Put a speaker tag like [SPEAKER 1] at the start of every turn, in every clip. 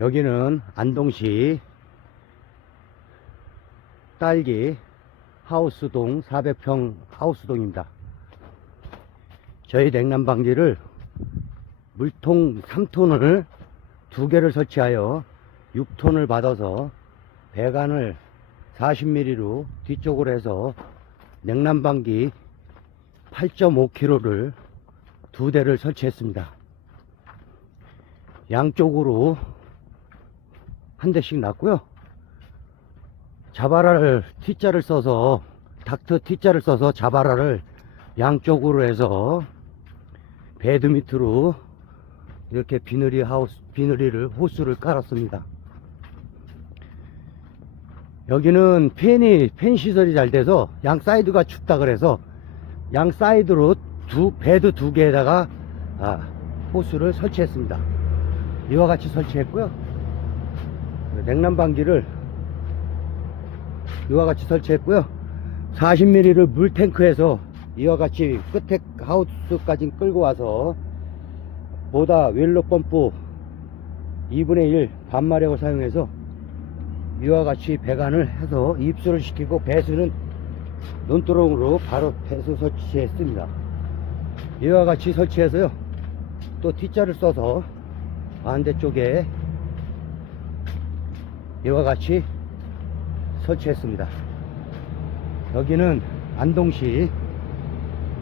[SPEAKER 1] 여기는 안동시 딸기 하우스동 400평 하우스동입니다. 저희 냉난방기를 물통 3톤을 두 개를 설치하여 6톤을 받아서 배관을 40mm로 뒤쪽으로 해서 냉난방기 8.5kg를 두 대를 설치했습니다. 양쪽으로 한 대씩 놨고요. 자바라를 T자를 써서 닥터 T자를 써서 자바라를 양쪽으로 해서 베드 밑으로 이렇게 비늘이 하우스 비늘이를 호스를 깔았습니다. 여기는 팬이 팬 시설이 잘 돼서 양 사이드가 춥다 그래서 양 사이드로 두 베드 두 개에다가 아, 호스를 설치했습니다. 이와 같이 설치했고요. 냉난방기를 이와 같이 설치했고요. 40mm를 물탱크에서 이와 같이 끝에 하우스까지 끌고 와서 보다 웰로 펌프 2분의 1 반마력을 사용해서 이와 같이 배관을 해서 입수를 시키고 배수는 논두렁으로 바로 배수 설치했습니다. 이와 같이 설치해서요. 또 T자를 써서 반대쪽에 이와 같이 설치했습니다. 여기는 안동시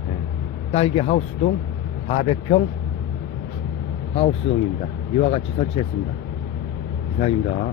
[SPEAKER 1] 예, 딸기 하우스동 400평 하우스동입니다. 이와 같이 설치했습니다. 이상입니다.